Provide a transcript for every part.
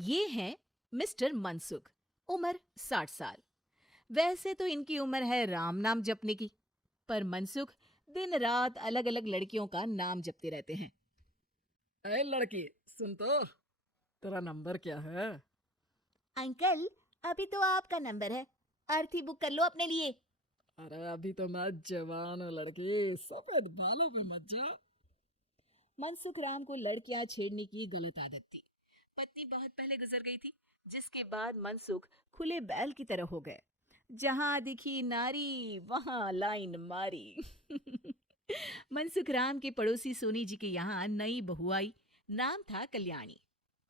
ये हैं मिस्टर मनसुख, उम्र 60 साल। वैसे तो इनकी उम्र है राम नाम जपने की, पर मनसुख दिन रात अलग अलग लड़कियों का नाम जपते रहते हैं। अरे लड़की, सुन तो, तेरा नंबर क्या है? अंकल, अभी तो आपका नंबर है, अर्थी बुक कर लो अपने लिए। अरे अभी तो मैं जवान हूँ लड़की, सफेद बालों पे मत जा। मनसुख राम को लड़कियां छेड़ने की गलत आदत थी। पत्नी बहुत पहले गुजर गई थी, जिसके बाद मनसुख खुले बैल की तरह हो गए। जहां दिखी नारी वहां लाइन मारी। मनसुख राम के पड़ोसी सोनी जी के यहाँ नई बहू आई। नाम था कल्याणी।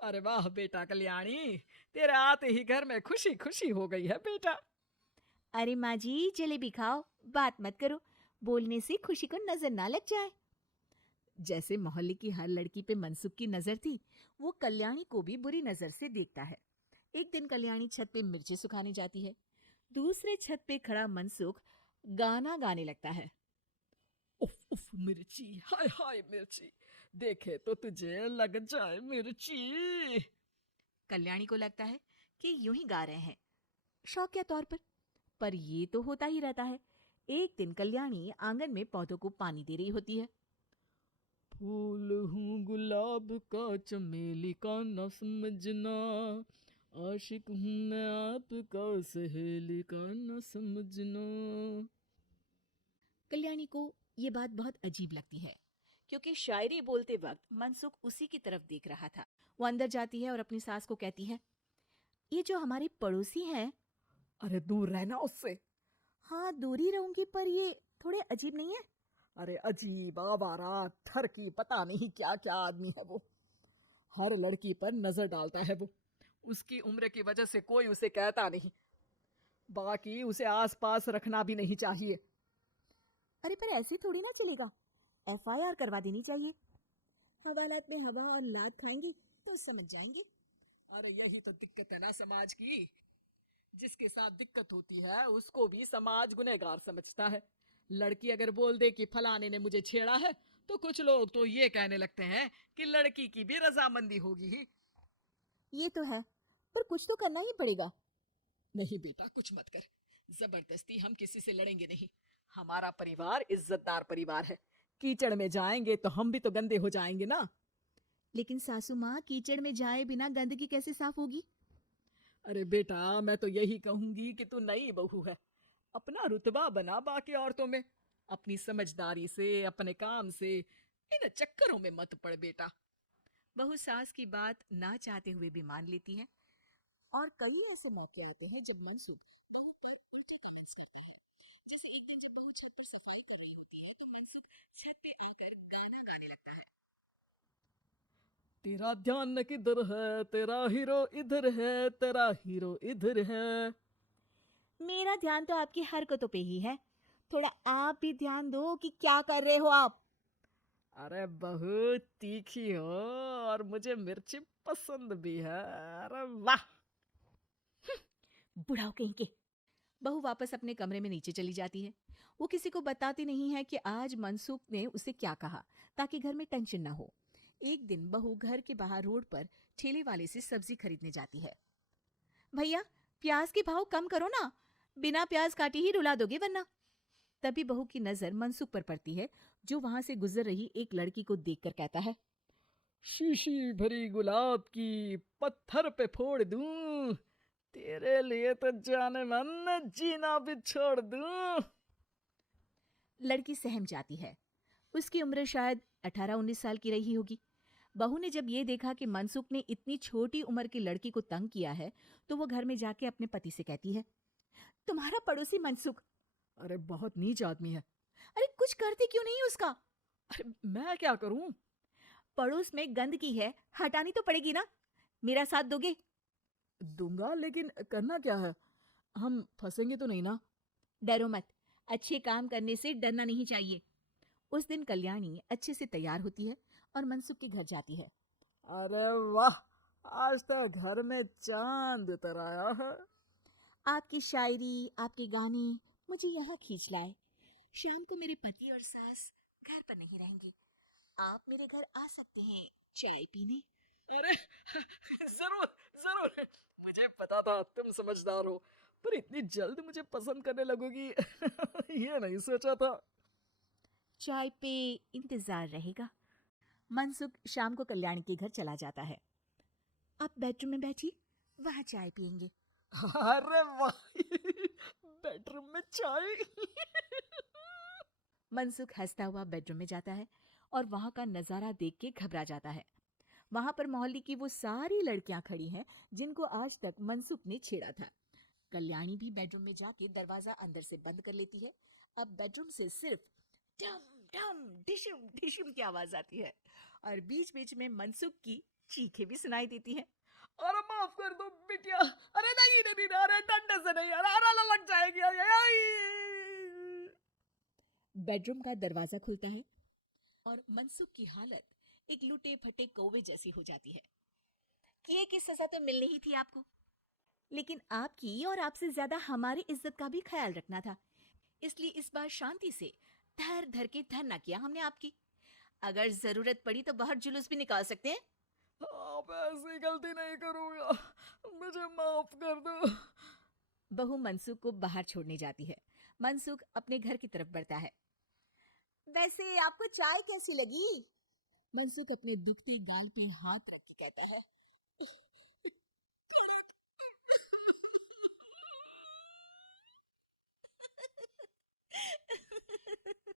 अरे वाह बेटा कल्याणी, तेरे आते ही घर में खुशी खुशी हो गई है बेटा। अरे माँ जी, जलेबी खाओ, बात मत करो, बोलने से खुशी को नजर ना लग जाए। जैसे मोहल्ले की हर लड़की पे मनसुख की नजर थी, वो कल्याणी को भी बुरी नजर से देखता है। एक दिन कल्याणी छत पे मिर्ची सुखाने जाती है। दूसरे छत पे खड़ा मनसुख गाना गाने लगता है। उफ उफ मिर्ची, हाय हाय मिर्ची, देखे तो तुझे लग जाए मिर्ची। कल्याणी को लगता है कि यूं ही गा रहे हैं, शौकिया तौर पर ये तो होता ही रहता है। एक दिन कल्याणी आंगन में पौधों को पानी दे रही होती है। फूल हूँ गुलाब का, चमेली का न समझना, आशिक हूँ मैं आपका, सहेली का न समझना। कल्याणी को ये बात बहुत अजीब लगती है, क्योंकि शायरी बोलते वक्त मनसुख उसी की तरफ देख रहा था। वो अंदर जाती है और अपनी सास को कहती है, ये जो हमारे पड़ोसी हैं। अरे दूर रहना उससे। हाँ, दूरी रहूंगी, पर ये थोड़े अजीब नहीं है? अरे अजीब, आवारा, ठरकी, पता नहीं क्या क्या आदमी है वो। हर लड़की पर नजर डालता है वो। उसकी उम्र की वजह से कोई उसे कहता नहीं। बाकी उसे आसपास रखना भी नहीं चाहिए। अरे पर ऐसे थोड़ी ना चलेगा, एफआईआर करवा देनी चाहिए। हवालात में हवा और लात खाएंगी तो समझ जाएंगी। अरे यही तो दिक्कत है ना समाज की। जिसके साथ दिक्कत होती है उसको भी समाज गुनहगार समझता है। लड़की अगर बोल दे कि फलाने ने मुझे छेड़ा है, तो कुछ लोग तो ये कहने लगते हैं कि लड़की की भी रजामंदी होगी ही। ये तो है, पर कुछ तो करना ही पड़ेगा। नहीं बेटा, कुछ मत कर। जबरदस्ती हम किसी से लड़ेंगे नहीं। हमारा परिवार इज्जतदार परिवार है। कीचड़ में जाएंगे तो हम भी तो गंदे हो जाएंगे ना। लेकिन सासू माँ, कीचड़ में जाए बिना गंदगी कैसे साफ होगी? अरे बेटा, मैं तो यही कहूंगी कि तू नई बहू है। अपना रुतबा बना बाकी औरतों में। अपनी समझदारी से, अपने काम से इन चक्करों में मत पड़ बेटा। बहू सास की बात ना चाहते हुए भी मान लेती है। और कई ऐसे मौके आते हैं जब मनसुख बहू पर उल्टी कमेंट्स करता है। जैसे एक दिन जब बहू छत पर सफाई कर रही होती है, तो मनसुख छत पे आकर गाना गाने लगता है। तेरा ध्यान किधर है, तेरा हीरो इधर है, तेरा हीरो इधर है। मेरा ध्यान तो आपकी हरकतों पे ही है, थोड़ा आप भी ध्यान दो कि क्या कर रहे हो आप। अरे बहुत तीखी हो, और मुझे मिर्ची पसंद भी है। अरे वाह। बुढ़ाओ कहीं के। बहू वापस अपने कमरे में नीचे चली जाती है। वो किसी को बताती नहीं है कि आज मनसुख ने उसे क्या कहा, ताकि घर में टेंशन ना हो। एक दिन बहू घर के बाहर रोड पर ठेले वाले से सब्जी खरीदने जाती है। भैया, प्याज के भाव कम करो ना, बिना प्याज काटे ही रुला दोगे वरना। तभी बहू की नजर मनसुख पर पड़ती है, जो वहां से गुजर रही एक लड़की को देखकर कहता है, शीशी भरी गुलाब की, पत्थर पे फोड़ दूं, तेरे लिए तो जाने मन जीना भी छोड़ दूं। लड़की सहम जाती है। उसकी उम्र शायद 18-19 साल की रही होगी। बहू ने जब ये देखा कि मनसुख ने इतनी छोटी उम्र की लड़की को तंग किया है, तो वो घर में जाके अपने पति से कहती है, तुम्हारा पड़ोसी मनसुख। अरे बहुत नीच आदमी है। अरे कुछ करते क्यों नहीं उसका? अरे मैं क्या करूं? पड़ोस में गंदगी है, हटानी तो पड़ेगी ना। मेरा साथ दोगे? दूंगा, लेकिन करना क्या है? हम फंसेंगे तो नहीं ना? डरो मत, अच्छे काम करने से डरना नहीं चाहिए। उस दिन कल्याणी अच्छे से तैयार होती है और मनसुख के घर जाती है। अरे वाह, आज तो घर में चांद उतर आया है। आपकी शायरी, आपके गाने मुझे यहाँ खींच लाए। शाम को मेरे पति और सास घर पर नहीं रहेंगे, आप मेरे घर आ सकते हैं चाय पीने। अरे जरूर, पता था तुम समझदार हो, पर इतनी जल्द मुझे पसंद करने लगोगी ये नहीं सोचा था। चाय पे इंतजार रहेगा। मनसुख शाम को कल्याणी के घर चला जाता है। आप बेडरूम में बैठिए, वहां चाय पियेंगे। अरे वाह बेडरूम में चाय मनसुख हंसता हुआ बेडरूम में जाता है और वहां का नजारा देख के घबरा जाता है। वहां पर मोहल्ले की वो सारी लड़कियां खड़ी हैं जिनको आज तक मनसुख ने छेड़ा था। कल्याणी भी बेडरूम में जाके दरवाजा अंदर से बंद कर लेती है। अब बेडरूम से सिर्फ डम डम डिशुम डिशुम की आवाज आती है और बीच बीच में मनसुख की चीखें भी सुनाई देती हैं। अरे माफ कर दो बिटिया, अरे नहीं नहीं नहीं, अरे डंडे से नहीं, अरे अरे लग जाएगी, अरे आई। बेडरूम का दरवाजा खुलता है और मनसुख की हालत एक लुटे फटे कौवे जैसी हो जाती है। किए की सजा तो मिलनी ही थी आपको, लेकिन आपकी और आपसे ज्यादा हमारी इज्जत का भी ख्याल रखना था। इसलिए इस बार शांति से धर धर के धरना किया हमने आपकी। अगर जरूरत पड़ी तो बाहर जुलूस भी निकाल सकते हैं। आप ऐसी गलती नहीं करूंगा, मुझे माफ कर दो। बहू मनसुख को बाहर छोड़ने जाती है। मनसुख अपने घर की तरफ बढ़ता है। वैसे आपको चाय कैसी लगी? मनसुख अपने दिखते गाल पे हाथ रख के कहता है,